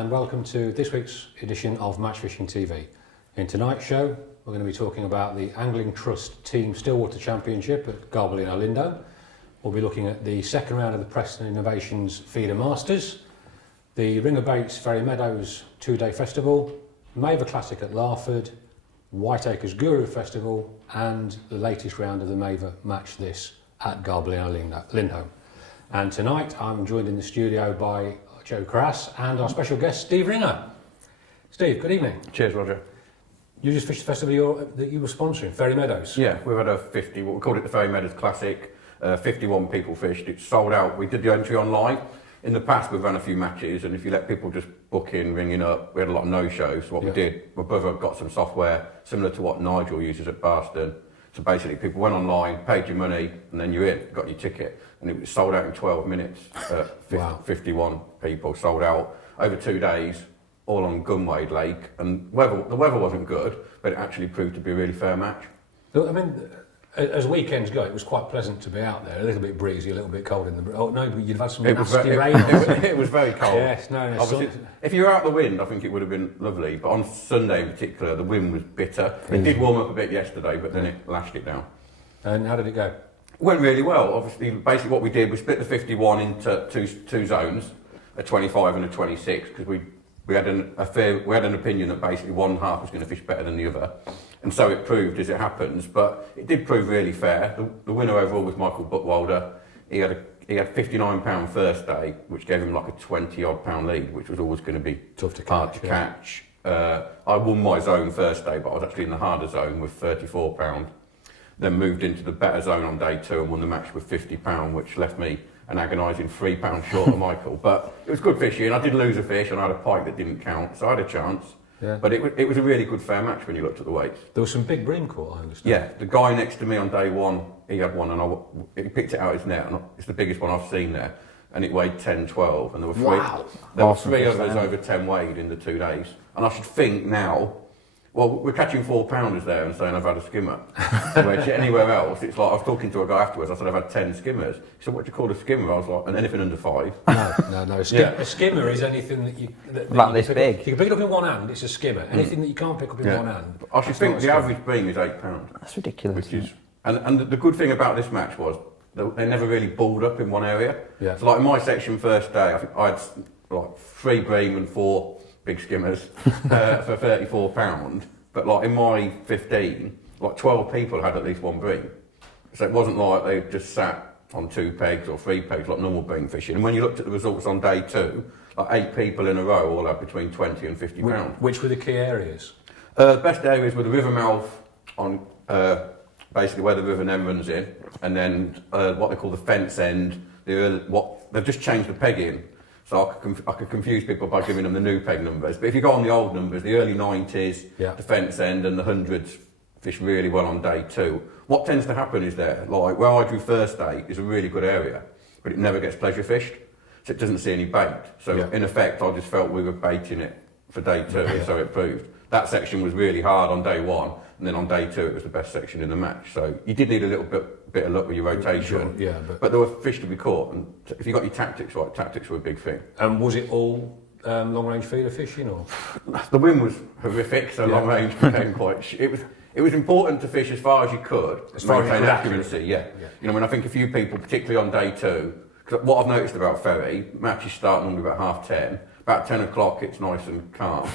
and welcome to this week's edition of Match Fishing TV. In tonight's show, we're going to be talking about the Angling Trust Team Stillwater Championship at Garbalina Lindo. We'll be looking at the second round of the Preston Innovations Feeder Masters, the Ring of Baits Ferry Meadows 2-day festival, Maver Classic at Larford, Whiteacres Guru Festival, and the latest round of the Maver Match This at Garbalina Lindo. And tonight I'm joined in the studio by Joe Crass and our special guest Steve Ringer. Steve, good evening. Cheers, Roger. You just fished the festival that you were sponsoring, Ferry Meadows. Yeah, we've had what we called it the Ferry Meadows Classic. 51 people fished. It's sold out. We did the entry online. In the past, we've run a few matches, and if you let people just book in, ringing up, we had a lot of no-shows. So what we did, my brother got some software similar to what Nigel uses at Barston. So basically, people went online, paid your money, and then you're in, got your ticket. And it was sold out in 12 minutes. Wow. 51 people sold out over 2 days, all on Gunwade Lake. And the weather wasn't good, but it actually proved to be a really fair match. I mean, as weekends go, it was quite pleasant to be out there. A little bit breezy, a little bit cold in the... Oh, no, but you'd have had some nasty rain. It was very cold. Yes, no. Obviously, if you were out the wind, I think it would have been lovely. But on Sunday in particular, the wind was bitter. It did warm up a bit yesterday, but then it lashed it down. And how did it go? It went really well. Obviously, basically what we did, we split the 51 into two zones, a 25 and a 26, because we had an opinion that basically one half was going to fish better than the other. And so it proved as it happens, but it did prove really fair. The winner overall was Michael Buckwalder. He had £59 first day, which gave him like a 20-odd pound lead, which was always going to be tough to hard to catch. I won my zone first day, but I was actually in the harder zone with £34. Then moved into the better zone on day 2 and won the match with £50, which left me an agonising £3 short of Michael. But it was good fishing. I did lose a fish and I had a pike that didn't count, so I had a chance. Yeah. But it was a really good fair match when you looked at the weights. There was some big bream caught, I understand. Yeah, the guy next to me on day 1, he had one and he picked it out his net, and it's the biggest one I've seen there, and it weighed 10, 12, and there were three others over 10 weighed in the 2 days. And I should think now, well, we're catching 4-pounders there and saying I've had a skimmer. Which anywhere else, it's like, I was talking to a guy afterwards, I said I've had 10 skimmers. He said, what do you call a skimmer? I was like, and anything under 5. No. A skimmer is anything that you... Like this big. You can pick it up in one hand, it's a skimmer. Anything that you can't pick up in one hand... I should think the average bream is £8. That's ridiculous. Which is, and the good thing about this match was, they never really balled up in one area. Yeah. So like in my section first day, I think I had like 3 bream and 4 big skimmers for £34. But like in my 15, like 12 people had at least 1 bream. So it wasn't like they just sat on 2 pegs or 3 pegs like normal bream fishing. And when you looked at the results on day 2, like 8 people in a row all had between 20 and £50. Which were the key areas? The best areas were the river mouth on basically where the river then runs in, and then what they call the fence end. They've just changed the pegging. So I could confuse people by giving them the new peg numbers. But if you go on the old numbers, the early 90s, the fence end and the hundreds fish really well on day 2. What tends to happen is like where I drew first day is a really good area, but it never gets pleasure fished, so it doesn't see any bait. So in effect, I just felt we were baiting it for day 2, and so it proved. That section was really hard on day 1, and then on day 2 it was the best section in the match. So you did need a little bit of luck with your rotation, but there were fish to be caught, and if you got your tactics right, tactics were a big thing. And was it all long-range feeder fishing, or? The wind was horrific, so long-range became quite... It was important to fish as far as you could, as far as accuracy. You know, when I think a few people, particularly on day 2, because what I've noticed about Ferry, matches start normally about 10:30. About 10 o'clock, it's nice and calm.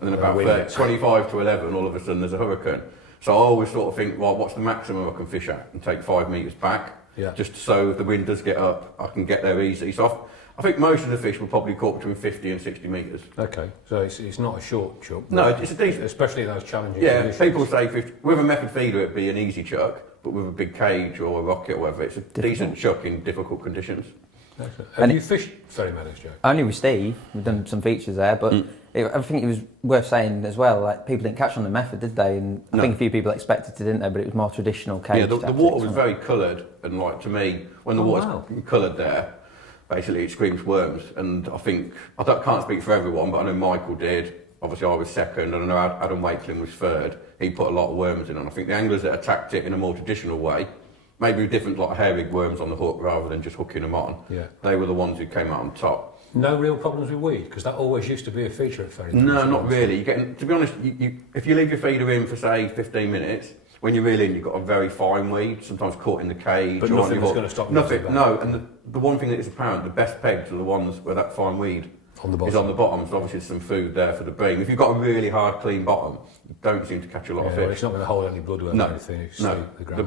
And then about 25 to 11, all of a sudden there's a hurricane. So I always sort of think, well, what's the maximum I can fish at and take 5 metres back? Just so if the wind does get up, I can get there easy. So I think most of the fish were probably caught between 50 and 60 metres. Okay, so it's not a short chuck. No, it's a decent... Especially in those challenging conditions. People say with a method feeder it'd be an easy chuck, but with a big cage or a rocket or whatever, it's a decent chuck in difficult conditions. Have you fished Ferry Meadows, Joe? Only with Steve. We've done some features there, but I think it was worth saying as well, like people didn't catch on the method, did they? And I think a few people expected to, didn't they? But it was more traditional cage. Yeah, the water was very coloured, and like to me, when the water's coloured there, basically it screams worms. And I think, can't speak for everyone, but I know Michael did. Obviously I was second, and I know Adam Wakeling was third. He put a lot of worms in, and I think the anglers that attacked it in a more traditional way, maybe with different like hair rig worms on the hook rather than just hooking them on, they were the ones who came out on top. No real problems with weed, because that always used to be a feature at Ferry. No, not really. You get, to be honest, if you leave your feeder in for say 15 minutes, when you reel in, you've got a very fine weed, sometimes caught in the cage. But or nothing on was going to stop you. Nothing. No, and the one thing that is apparent, the best pegs are the ones where that fine weed is on the bottom. So obviously there's some food there for the beam. If you've got a really hard, clean bottom, you don't seem to catch a lot of fish. Well, it's not going to hold any bloodworm or anything. No.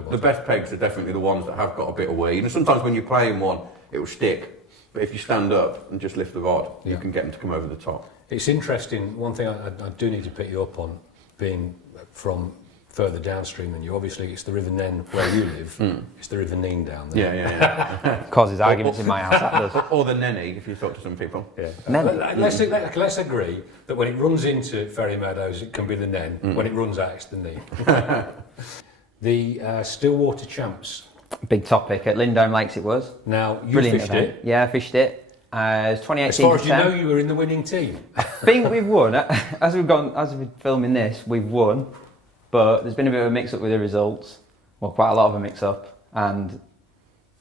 The best pegs are definitely the ones that have got a bit of weed. And sometimes when you're playing one, it will stick. But if you stand up and just lift the rod, you can get them to come over the top. It's interesting. One thing I do need to pick you up on, being from further downstream than you. Obviously, it's the River Nen where you live. It's the River Nene down there. Yeah. Causes arguments in my house, that does. Or the Nenny, if you talk to some people. Yeah. Nen. Let's agree that when it runs into Ferry Meadows, it can be the Nen. When it runs out, it's the Nene. The Stillwater Champs. Big topic. At Lindome Lakes it was. Now, you Brilliant fished event. it. Yeah, I fished it. It's 2018. As far as you know, you were in the winning team. I think we've won. As we're filming this, we've won. But there's been a bit of a mix-up with the results. Well, quite a lot of a mix-up. And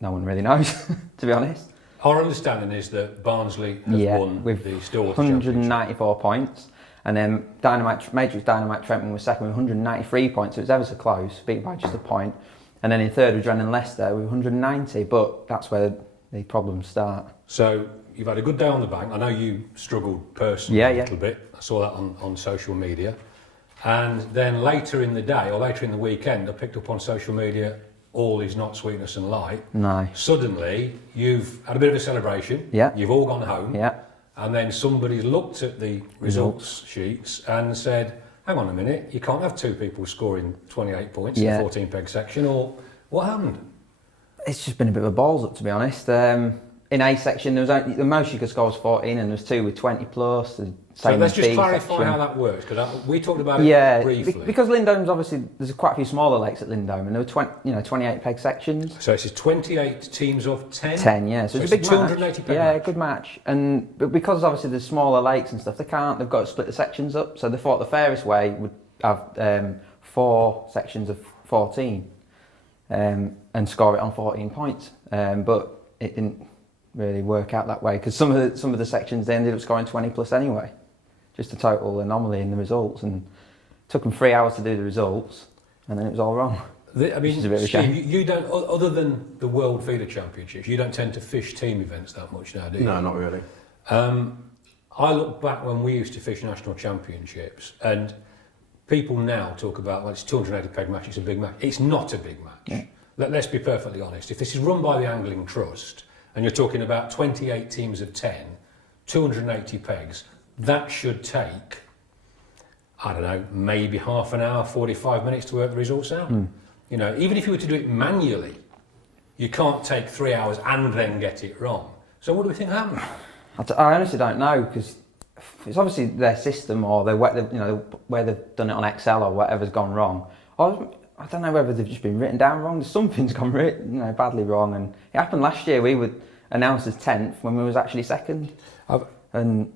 no one really knows, to be honest. Our understanding is that Barnsley have won with the Stillwater 194 points. And then Matrix Dynamite Trentman was second with 193 points. So it was ever so close, beat by just a point. And then in third was Drennan Leicester with 190. But that's where the problems start. So you've had a good day on the bank. I know you struggled personally a little bit. I saw that on social media. And then later in the day, or later in the weekend, I picked up on social media, all is not sweetness and light. No. Suddenly, you've had a bit of a celebration. Yeah. You've all gone home. Yeah. And then somebody looked at the results sheets and said, hang on a minute, you can't have two people scoring 28 points in the 14 peg section, or what happened? It's just been a bit of a balls up, to be honest. In A section, there was only, the most you could score was 14, and there's two with 20 plus. So let's just clarify how that works, because we talked about it briefly. Because Lindome's obviously, there's quite a few smaller lakes at Lindome, and there were 28 peg sections. So it's 28 teams of 10? 10, yeah. So it's a big 280 match. peg match. Good match. But because obviously there's smaller lakes and stuff, they've got to split the sections up. So they thought the fairest way would have 4 sections of 14 and score it on 14 points. But it didn't really work out that way, because some of the sections they ended up scoring 20 plus anyway. Just a total anomaly in the results, and it took them 3 hours to do the results, and then it was all wrong. Which is a bit of a shame. You don't, other than the World Feeder Championships, you don't tend to fish team events that much now, do you? No, not really. I look back when we used to fish national championships, and people now talk about, well, it's 280 peg match, it's a big match. It's not a big match. Yeah. Let's be perfectly honest. If this is run by the Angling Trust, and you're talking about 28 teams of 10, 280 pegs, that should take, I don't know, maybe half an hour, 45 minutes to work the results out. You know, even if you were to do it manually, you can't take 3 hours and then get it wrong. So what do we think happened? I honestly don't know, because it's obviously their system, or where they've done it on Excel or whatever's gone wrong. I don't know whether they've just been written down wrong. Something's gone badly wrong, and it happened last year. We were announced as 10th when we was actually second.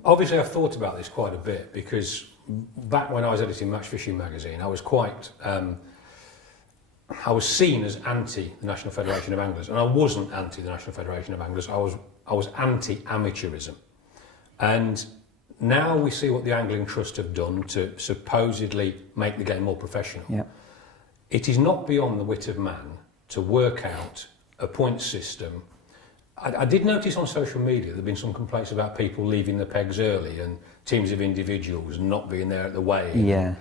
Obviously, I've thought about this quite a bit, because back when I was editing Match Fishing magazine, I was quite, I was seen as anti the National Federation of Anglers, and I wasn't anti the National Federation of Anglers. I was anti amateurism, and now we see what the Angling Trust have done to supposedly make the game more professional. Yeah. It is not beyond the wit of man to work out a point system. I did notice on social media there have been some complaints about people leaving the pegs early and teams of individuals not being there at the weigh. Yeah.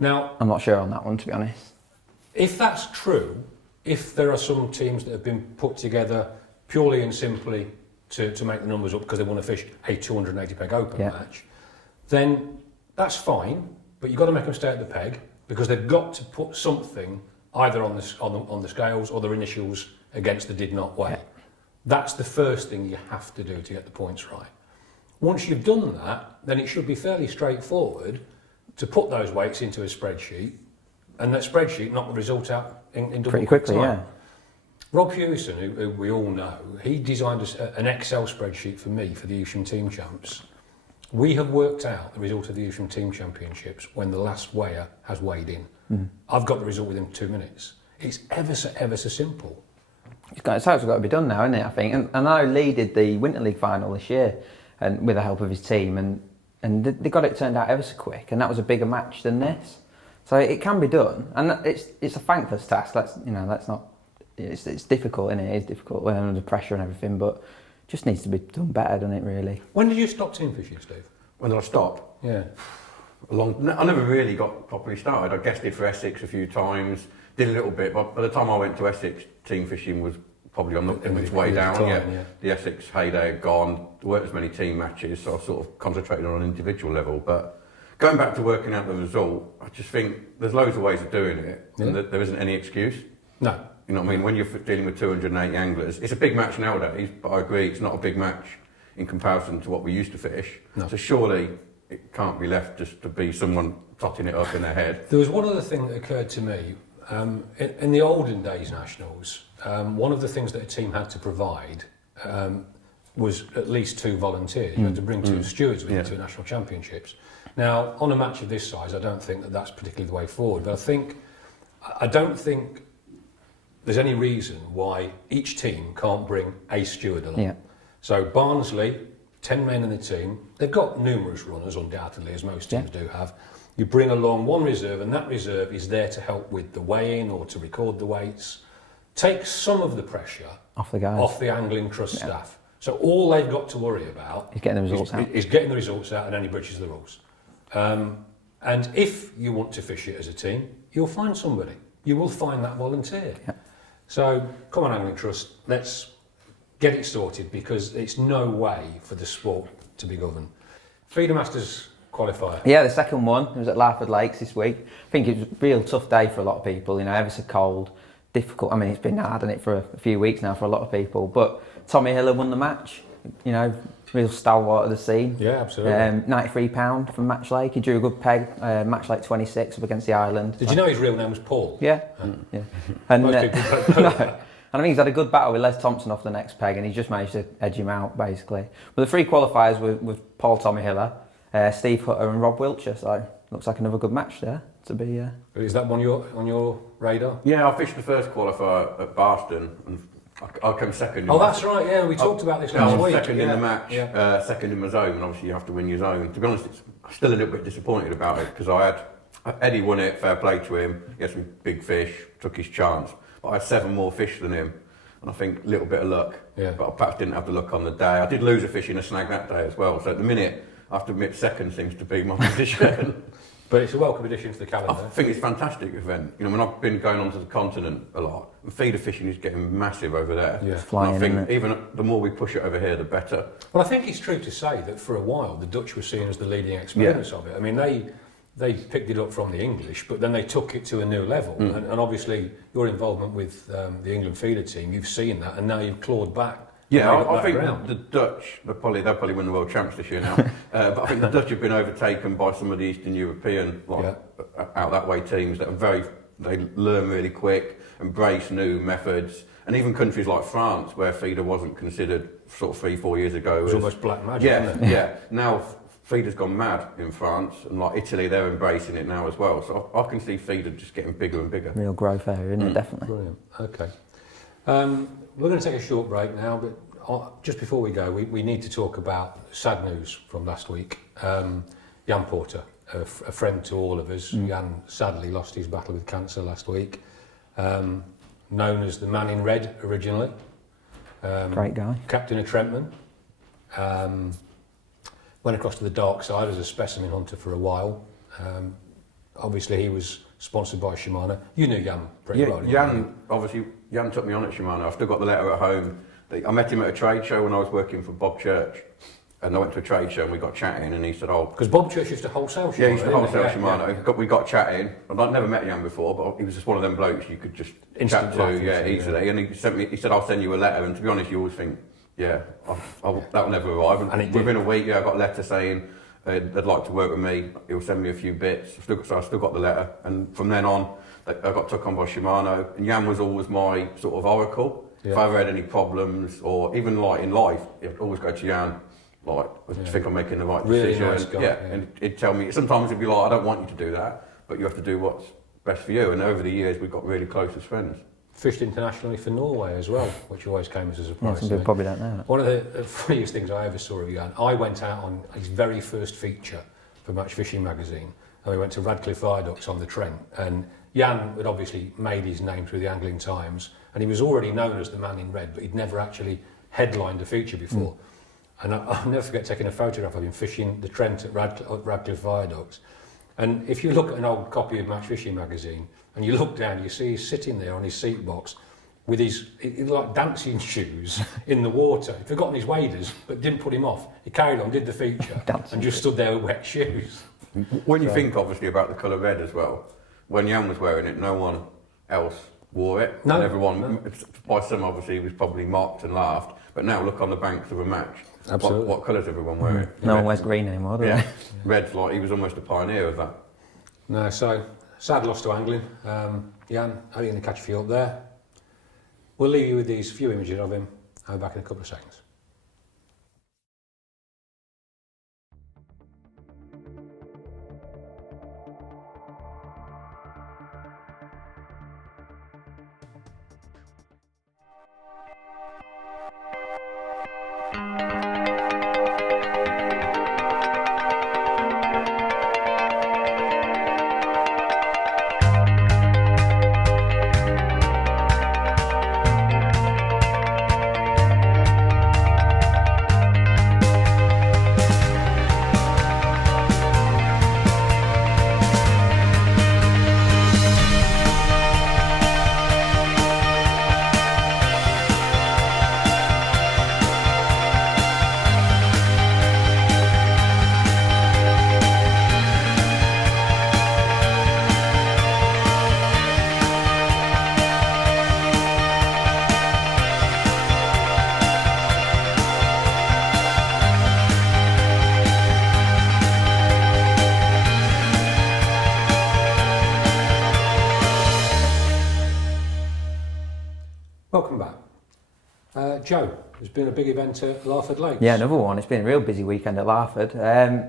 Now, I'm not sure on that one, to be honest. if that's true, if there are some teams that have been put together purely and simply to make the numbers up because they want to fish a 280 peg open match, then that's fine, but you've got to make them stay at the peg, because they've got to put something either on the scales or their initials against the did not weigh. Yeah. That's the first thing you have to do to get the points right. Once you've done that, then it should be fairly straightforward to put those weights into a spreadsheet, and that spreadsheet knock the result out in double Pretty quickly, time. yeah. Rob Hewison, who we all know, he designed an Excel spreadsheet for me for the Evesham Team Champs. We have worked out the result of the Evesham Team Championships when the last weigher has weighed in. I've got the result within 2 minutes. It's ever so simple. It's how it's got to be done now, isn't it, I think? And I know Lee did the Winter League final this year, and with the help of his team, and they got it turned out ever so quick, and that was a bigger match than this. So it can be done, and it's a thankless task. That's not. It's difficult, and it is difficult when under pressure and everything, but it just needs to be done better, doesn't it? Really. When did you stop team fishing, Steve? When did I stop? Yeah. I never really got properly started. I guested for Essex a few times, did a little bit, but by the time I went to Essex, team fishing was probably on its way down. Decline, The Essex heyday had gone. There weren't as many team matches, so I sort of concentrated on an individual level. But going back to working out the result, I just think there's loads of ways of doing it, and there isn't any excuse. No. You know what I mean? When you're dealing with 280 anglers, it's a big match nowadays, but I agree it's not a big match in comparison to what we used to fish. No. So surely it can't be left just to be someone totting it up in their head. There was one other thing that occurred to me. In the olden days nationals, one of the things that a team had to provide was at least 2 volunteers. You had to bring 2 stewards with you to national championships. Now, on a match of this size, I don't think that that's particularly the way forward, but I don't think there's any reason why each team can't bring a steward along. Yeah. So Barnsley, 10 men in the team, they've got numerous runners, undoubtedly, as most teams do have. You bring along one reserve, and that reserve is there to help with the weigh-in or to record the weights. Take some of the pressure Off the guys. off the Angling Trust staff. So all they've got to worry about He's getting the results out. is getting the results out and any breaches of the rules. And if you want to fish it as a team, you'll find somebody. You will find that volunteer. Yeah. So come on, Angling Trust, let's get it sorted, because it's no way for the sport to be governed. Feeder Masters qualifier. Yeah, the second one, it was at Larford Lakes this week. I think it was a real tough day for a lot of people, ever so cold, difficult. I mean, it's been hard, hasn't it, for a few weeks now for a lot of people. But Tommy Hiller won the match, real stalwart of the scene. Yeah, absolutely. £93 from Match Lake. He drew a good peg, Match Lake 26 up against the Island. Did you know his real name was Paul? Yeah. Yeah. And, Most people don't know that. And I think he's had a good battle with Les Thompson off the next peg, and he's just managed to edge him out, basically. But the 3 qualifiers were Paul Tommy Hiller, Steve Hutter and Rob Wiltshire, so looks like another good match there to be... Is that one on your radar? Yeah, I fished the first qualifier at Barston, and I came second. Oh, that's right, yeah, we talked about this last I was week. second in the match, second in my zone, and obviously you have to win your zone. To be honest, I'm still a little bit disappointed about it, because Eddie won it, fair play to him, he had some big fish, took his chance, but I had 7 more fish than him, and I think a little bit of luck, but I perhaps didn't have the luck on the day. I did lose a fish in a snag that day as well, so at the minute, I have to admit, second seems to be my position. But it's a welcome addition to the calendar. I think it's a fantastic event. When I've been going onto the continent a lot, and feeder fishing is getting massive over there. Yeah. It's flying, I think isn't it? even the more we push it over here, the better. Well, I think it's true to say that for a while the Dutch were seen as the leading exponents of it. I mean, they picked it up from the English, but then they took it to a new level. And obviously, your involvement with the England feeder team, you've seen that, and now you've clawed back. Yeah, I think the Dutch, they'll probably win the World Champs this year now. But I think the Dutch have been overtaken by some of the Eastern European, out that way teams that are they learn really quick, embrace new methods, and even countries like France, where feeder wasn't considered sort of 3-4 years ago. It was almost black magic, wasn't it? Yeah. Now feeder's gone mad in France, and like Italy, they're embracing it now as well. So I can see feeder just getting bigger and bigger. Real growth area, isn't it? Definitely. Brilliant. Okay. We're going to take a short break now, but just before we go, we need to talk about sad news from last week. Jan Porter, a friend to all of us. Jan sadly lost his battle with cancer last week. Known as the Man in Red originally. Great guy. Captain of Trentman. Went across to the dark side as a specimen hunter for a while. Obviously he was sponsored by Shimano. You knew Jan pretty well. Jan took me on at Shimano. I've still got the letter at home. I met him at a trade show when I was working for Bob Church. And I went to a trade show and we got chatting, and he said, because Bob Church used to wholesale Shimano. Yeah, he used to wholesale Shimano. Yeah. We got chatting. I'd never met Jan before, but he was just one of them blokes you could just chat to, easily. Yeah. And he said, I'll send you a letter. And to be honest, you always think, that'll never arrive. And within a week, I got a letter saying they'd like to work with me. He'll send me a few bits. So I still got the letter. And from then on, I got took on by Shimano. And Jan was always my sort of oracle. Yeah. If I ever had any problems, or even like in life, I'd always go to Jan. Like, I think I'm making the right decision. Nice guy, and he'd tell me, sometimes he'd be like, I don't want you to do that, but you have to do what's best for you. And over the years, we've got really close as friends. fished internationally for Norway as well, which always came as a Yeah, surprise some to people me. probably don't know that. One of the funniest things I ever saw of Jan, I went out on his very first feature for Match Fishing magazine, and we went to Radcliffe Viaducts on the Trent, and Jan had obviously made his name through the Angling Times, and he was already known as the man in red, but he'd never actually headlined a feature before. And I'll never forget taking a photograph of him fishing the Trent at Radcliffe Viaducts. And if you look at an old copy of Match Fishing magazine, and you look down, you see he's sitting there on his seat box with his like dancing shoes in the water. He'd forgotten his waders, but didn't put him off. He carried on, did the feature, and just stood there with wet shoes. When you think obviously about the colour red as well, when Jan was wearing it, no one else wore it. No, and everyone, no. by some obviously, was probably mocked and laughed. But now look on the banks of a match. Absolutely. What colour's everyone wearing? No one wears green anymore, do Yeah, they? red's like he was almost a pioneer of that. No, so sad loss to angling. Jan, how are you going to catch a few up there? We'll leave you with these few images of him. I'll be back in a couple of seconds. Welcome back. Joe, there's been a big event at Larford Lakes. Yeah, another one. It's been a real busy weekend at Larford.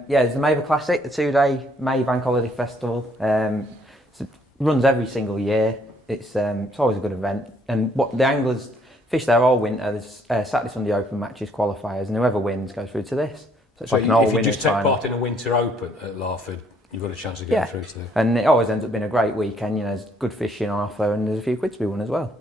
It's the Maver Classic, the 2-day May Bank Holiday Festival. It runs every single year. It's always a good event. And what the anglers fish there all winter. There's Saturday, Sunday Open matches, qualifiers, and whoever wins goes through to this. So it's So like an all if you winners just take final. part in a winter open at Larford, you've got a chance of getting through to the... And it always ends up being a great weekend. You know, there's good fishing on offer, and there's a few quid to be won as well.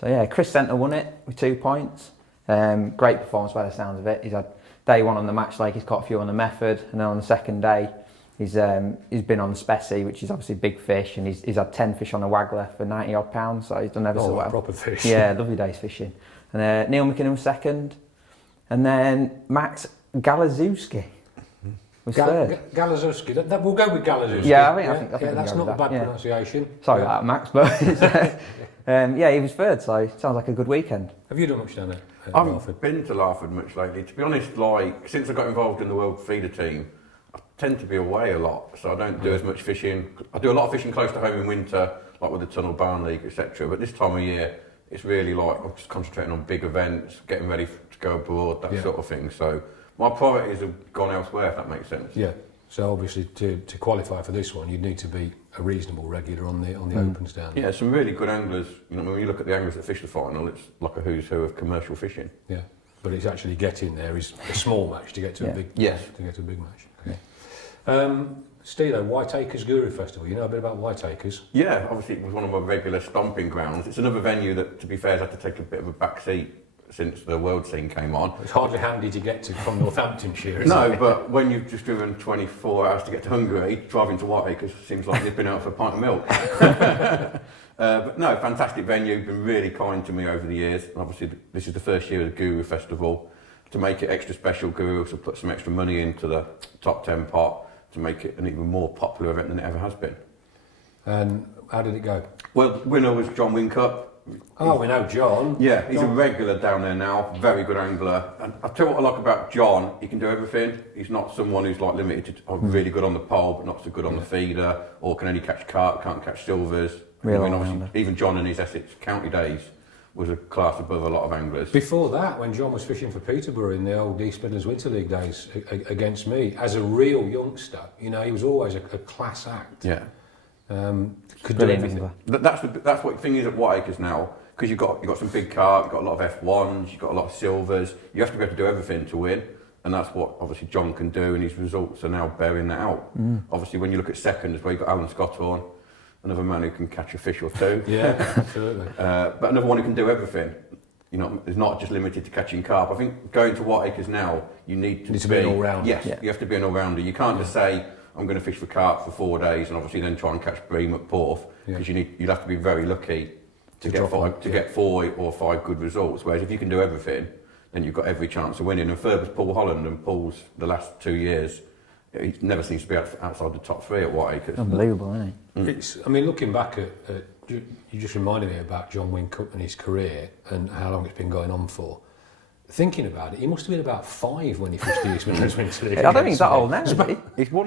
So yeah, Chris Centre won it with 2 points. Great performance by the sounds of it. He's had day one on the match lake, he's caught a few on the method, and then on the second day he's been on the Specie, which is obviously big fish, and he's had 10 fish on a waggler for 90 odd pounds, so he's done ever so well. Proper fish. Yeah, lovely day's fishing. And Neil McKinnon was second, and then Max Galazewski was third. Galazewski. We'll go with Galazewski. Yeah, I think we that's can go not a with bad that, yeah. pronunciation. Sorry Yeah. about that, Max, but he was third, so it sounds like a good weekend. Have you done much down there at I Larford? haven't been to Larford much lately. To be honest, like since I got involved in the World Feeder team, I tend to be away a lot, so I don't do as much fishing. I do a lot of fishing close to home in winter, like with the Tunnel Barn League, etc. But this time of year, it's really like I'm just concentrating on big events, getting ready to go abroad, that sort of thing. So my priorities have gone elsewhere, if that makes sense. Yeah. So obviously to qualify for this one, you'd need to be a reasonable regular on the opens down there. Yeah, some really good anglers. You know, when you look at the anglers that fish the final, it's like a who's who of commercial fishing. Yeah. But it's actually getting there is a small match to get to a big to get to a big match. Okay. Stilo, Whiteacres Guru Festival. You know a bit about Whiteacres? Yeah, obviously it was one of my regular stomping grounds. It's another venue that, to be fair, has had to take a bit of a back seat since the world scene came on. It's hardly handy to get to from Northamptonshire, is No, it? but when you've just driven 24 hours to get to Hungary, driving to Whiteacres seems like you've been out for a pint of milk. But no, fantastic venue, been really kind to me over the years. And obviously this is the first year of the Guru Festival. To make it extra special, Guru also put some extra money into the top 10 pot to make it an even more popular event than it ever has been. And how did it go? Well, the winner was John Wincup. Oh, we know John. Yeah, he's a regular down there now, very good angler. And I'll tell you what I like about John, he can do everything. He's not someone who's like limited to really good on the pole, but not so good on the feeder, or can only catch carp, can't catch silvers. Real I mean, all-rounder. obviously, even John in his Essex County days was a class above a lot of anglers. Before that, when John was fishing for Peterborough in the old East Midlands Winter League days against me, as a real youngster, you know, he was always a class act. Yeah. Could do Brilliant everything. angler. That's what the thing is at Whiteacres now. because you've got some big carp, you've got a lot of F1s, you've got a lot of silvers. You have to be able to do everything to win, and that's what obviously John can do, and his results are now bearing that out. Obviously, when you look at second as well, you've got Alan Scott on, another man who can catch a fish or two. Yeah, absolutely. But another one who can do everything. You know, it's not just limited to catching carp. I think going to Whiteacres now, you need to be an all-rounder. Yes, you have to be an all-rounder. You can't just say, I'm going to fish for carp for 4 days and obviously then try and catch bream at Porth, because you'd have to be very lucky to get 4 or 5 good results. Whereas if you can do everything, then you've got every chance of winning. And Ferber's Paul Holland, and Paul's the last 2 years, he never seems to be outside the top 3 at Whiteacres. Unbelievable, isn't it? It's, I mean, looking back at you just reminded me about John Wincup and his career and how long it's been going on for. Thinking about it, he must have been about 5 when he fished the Eastman Winter League. I don't think he's that old now, is he?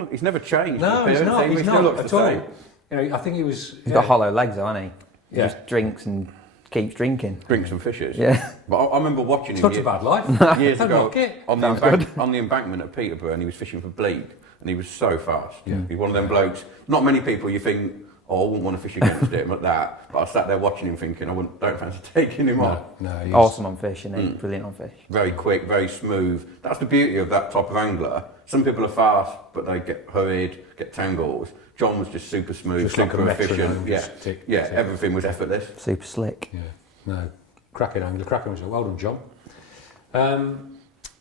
He's never changed. No, he's not. He's He still not looks at the all. same. You know, I think he was. He's got hollow legs, though, hasn't he? He Yeah. just drinks and keeps drinking. Drinks and fishes. Yeah. But I remember watching It's him not a bad life. years Don't ago knock it. on the embankment at Peterborough, and he was fishing for bleak, and he was so fast. Yeah. He's one of them blokes. Not many people you think, oh, I wouldn't want to fish against him like that. But I sat there watching him thinking, don't fancy taking him on. No, he's Awesome on fish, isn't he? Brilliant on fish. Very quick, very smooth. That's the beauty of that type of angler. Some people are fast, but they get hurried, get tangles. John was just super smooth, Just like super a metronome, efficient. Yeah, just tick, yeah, tick. everything was effortless. Super slick. Yeah, no, cracking angler, cracking result. Well done, John.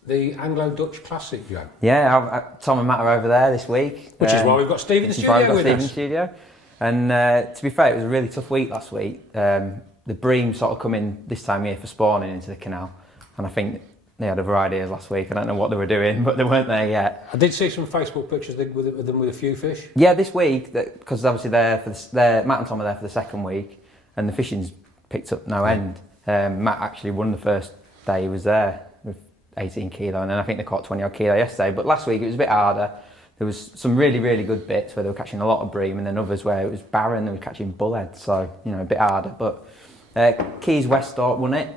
The Anglo-Dutch Classic, Joe. Yeah, Tom and Matt are over there this week. Which is why we've got Steve in the Which is why we've studio got with Steve in the us. studio. And to be fair, it was a really tough week last week. The bream sort of come in this time of year for spawning into the canal, and I think they had other ideas last week. I don't know what they were doing, but they weren't there yet. I did see some Facebook pictures with them with a few fish. Yeah, this week, because obviously Matt and Tom are there for the second week, and the fishing's picked up no end. Matt actually won the first day he was there with 18 kilo, and then I think they caught 20 odd kilo yesterday. But last week it was a bit harder. There was some really, really good bits where they were catching a lot of bream, and then others where it was barren, they were catching bullheads, so, you know, a bit harder. But Keys Westhorpe won it,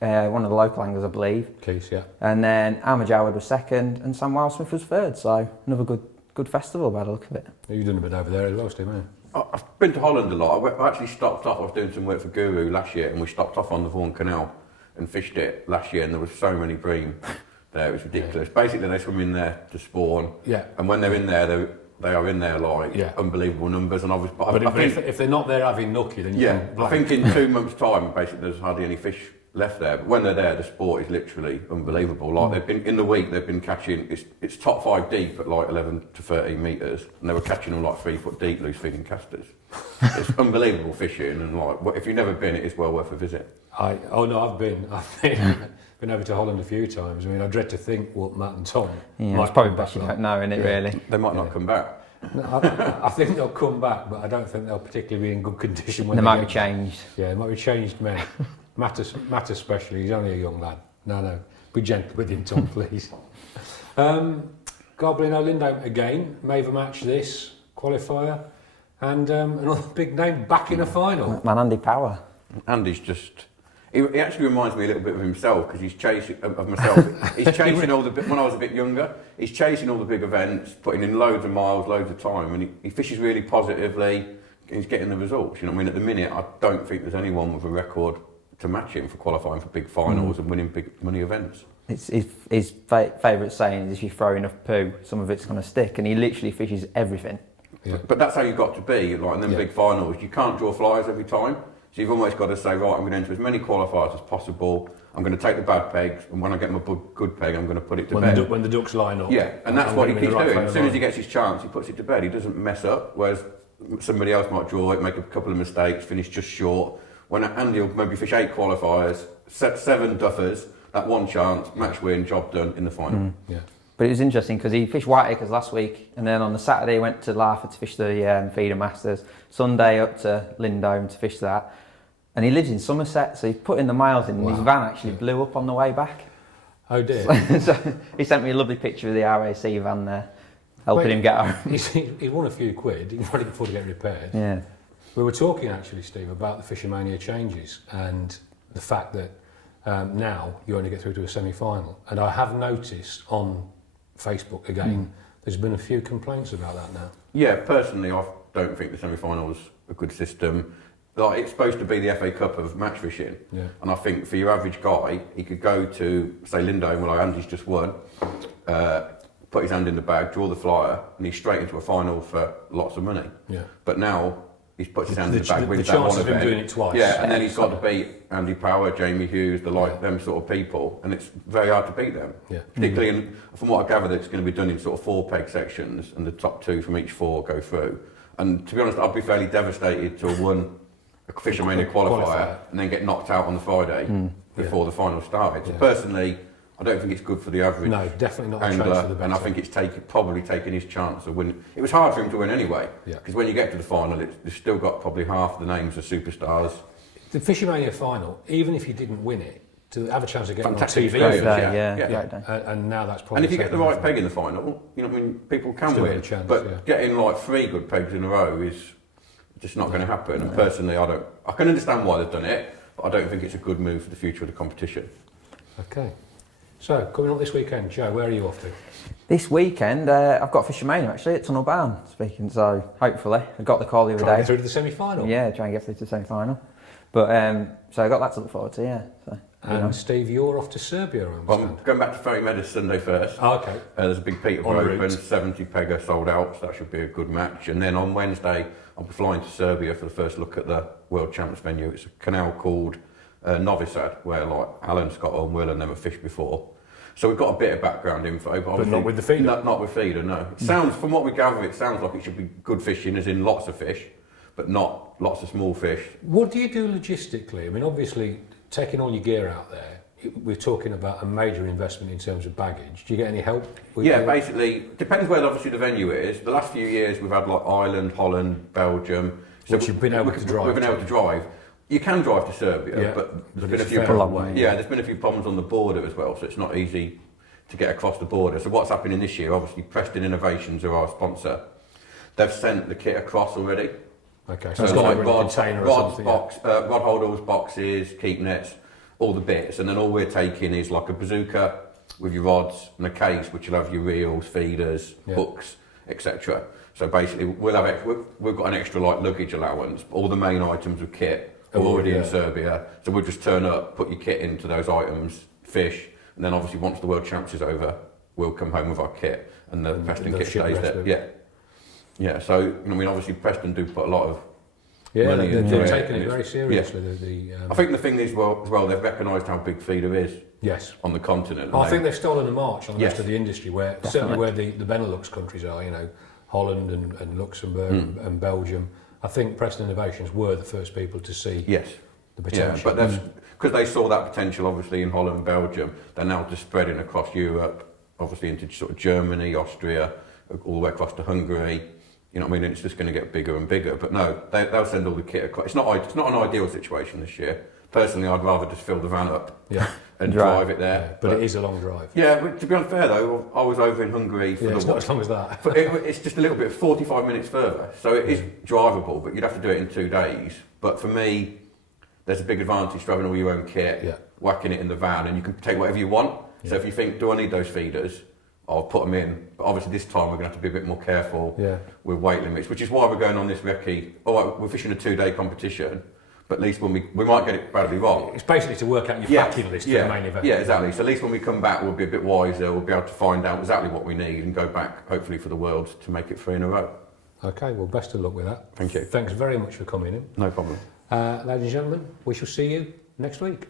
one of the local anglers, I believe. Keys, yeah. And then Ahmed Jawad was second, and Sam Wildsmith was third, so another good festival by the look of it. You've done a bit over there as well, Steve, haven't you? I've been to Holland a lot. I actually stopped off. I was doing some work for Guru last year, and we stopped off on the Vaughan Canal and fished it last year, and there was so many bream there. It was ridiculous. Basically, they swim in there to spawn. Yeah. And when they're in there, they are in there like unbelievable numbers. And obviously, But if they're not there having nookie, then you can I think in 2 months' time, basically, there's hardly any fish left there. But when they're there, the sport is literally unbelievable. Like they've been in the week, they've been catching. It's top 5 deep at like 11 to 13 metres, and they were catching them like 3 foot deep loose feeding casters. It's unbelievable fishing, and like if you've never been, it is well worth a visit. I've been over to Holland a few times. I mean, I dread to think what Matt and Tom. Yeah, it's probably best you don't know, isn't it, really? They might not come back. I think they'll come back, but I don't think they'll particularly be in good condition when They they might get be changed. Yeah, they might be changed men. Matt especially, he's only a young lad. No, be gentle with him, Tom, please. Goblin O'Lindo again, Maver match this qualifier, and another big name back in a final. Man, Andy Power. Andy's just. He actually reminds me a little bit of himself because he's chasing of myself. He's chasing all the when I was a bit younger. He's chasing all the big events, putting in loads of miles, loads of time, and he fishes really positively. He's getting the results. You know what I mean? At the minute, I don't think there's anyone with a record to match him for qualifying for big finals and winning big money events. It's his favourite saying is, if you throw enough poo, some of it's going to stick, and he literally fishes everything. Yeah. But that's how you've got to be. Like in them big finals, you can't draw flies every time. So you've almost got to say, right, I'm going to enter as many qualifiers as possible. I'm going to take the bad pegs, and when I get my good peg, I'm going to put it to bed. When the ducks line up. Yeah, and that's what he keeps doing. As soon as he gets. gets his chance, he puts it to bed. He doesn't mess up, whereas somebody else might draw it, make a couple of mistakes, finish just short. When Andy will maybe fish 8 qualifiers, 7 duffers, that one chance, match win, job done in the final. Yeah. But it was interesting because he fished Whiteacres last week, and then on the Saturday he went to Larford to fish the Feeder Masters. Sunday up to Lindome to fish that. And he lives in Somerset, so he put in the miles in, and his van actually blew up on the way back. Oh dear. So he sent me a lovely picture of the RAC van there, helping him get home. He won a few quid. He can probably afford to get repaired. Yeah. We were talking actually, Steve, about the Fishermania changes and the fact that now you only get through to a semi-final. And I have noticed on Facebook again, there's been a few complaints about that now. Yeah, personally, I don't think the semi-final was a good system. like it's supposed to be the FA Cup of match fishing, and I think for your average guy, he could go to say Lindome, well, Andy's just won, put his hand in the bag, draw the flyer, and he's straight into a final for lots of money. Yeah. But now he's put his hand in the bag, wins the that one chance of him event. doing it twice. Yeah, and then he's got to beat Andy Power, Jamie Hughes, them sort of people, and it's very hard to beat them. Yeah. Particularly, from what I gather, it's going to be done in sort of 4 peg sections, and the top 2 from each 4 go through. And to be honest, I'd be fairly devastated to have won a Fishermania qualifier and then get knocked out on the Friday before the final started. So personally, I don't think it's good for the average. No, definitely not a trade for the best. And I think it's probably taken his chance of winning. It was hard for him to win anyway, because when you get to the final, it's still got probably half the names of superstars. The Fishermania final, even if you didn't win it, to have a chance of getting Fantastic on TV, experience, and now that's probably. And if you get the right peg in the final, you know, what I mean, people can Still win. have a chance, but getting like 3 good pegs in a row is just not going to happen. And personally, I can understand why they've done it, but I don't think it's a good move for the future of the competition. Okay. So, coming up this weekend, Joe, where are you off to? This weekend, I've got Fishermania actually at Tunnel Barn speaking, so hopefully, I got the call the other Try and day. get through to the semi-final? Yeah, try and get through to the semi-final. But, so I got that to look forward to, yeah. So, and Steve, you're off to Serbia, I understand. Well, I'm going back to Ferry Meadows Sunday first. Oh, okay. There's a big Peterborough Open, 70 pegger sold out, so that should be a good match. And then on Wednesday, I'll be flying to Serbia for the first look at the World Champs venue. It's a canal called Novi Sad, where like Alan, Scott and Will and them have fished before. So we've got a bit of background info, but not with the feeder? Not with feeder, no. It sounds, from what we gather, it sounds like it should be good fishing, as in lots of fish, but not lots of small fish. What do you do logistically? I mean, obviously, taking all your gear out there, we're talking about a major investment in terms of baggage. Do you get any help? Basically, depends where obviously the venue is. The last few years we've had like Ireland, Holland, Belgium. So which you've been able to drive. We've been able to drive. You can drive to Serbia, but there's been a few problems. Yeah, there's been a few problems on the border as well, so it's not easy to get across the border. So what's happening this year? Obviously, Preston Innovations are our sponsor. They've sent the kit across already. Okay, so it's like like rods, rod holders, boxes, keep nets, all the bits, and then all we're taking is like a bazooka with your rods and a case which will have your reels, feeders, hooks, etc. So basically, we've got an extra like luggage allowance. All the main items of kit are already in Serbia, so we'll just turn up, put your kit into those items, fish, and then obviously once the World Champs is over, we'll come home with our kit, and the Preston kit stays there. Yeah. So you know, I mean, obviously Preston do put a lot of money into it. They're taking it very seriously. I think the thing is, well, they've recognised how big feeder is. Yes. On the continent. I think they've stolen a march on the rest of the industry, where certainly where the Benelux countries are, you know, Holland and Luxembourg and Belgium. I think Preston Innovations were the first people to see the potential. Yeah, but that's because they saw that potential, obviously, in Holland and Belgium. They're now just spreading across Europe, obviously into sort of Germany, Austria, all the way across to Hungary. You know what I mean? It's just going to get bigger and bigger. But no, they'll send all the kit across. It's not an ideal situation this year. Personally, I'd rather just fill the van up and drive it there. Yeah, but it is a long drive. Yeah, but to be unfair though, I was over in Hungary for it's not as long as that. But it's just a little bit, 45 minutes further. So it is drivable, but you'd have to do it in 2 days. But for me, there's a big advantage to having all your own kit, whacking it in the van, and you can take whatever you want. So if you think, do I need those feeders? I'll put them in. But obviously this time we're going to have to be a bit more careful with weight limits, which is why we're going on this recce. We're fishing a 2-day competition, but at least when we might get it badly wrong. It's basically to work out your packing list for the main event. Yeah, exactly. So at least when we come back, we'll be a bit wiser. We'll be able to find out exactly what we need and go back, hopefully, for the Worlds to make it 3 in a row. Okay, well, best of luck with that. Thank you. Thanks very much for coming in. No problem. Ladies and gentlemen, we shall see you next week.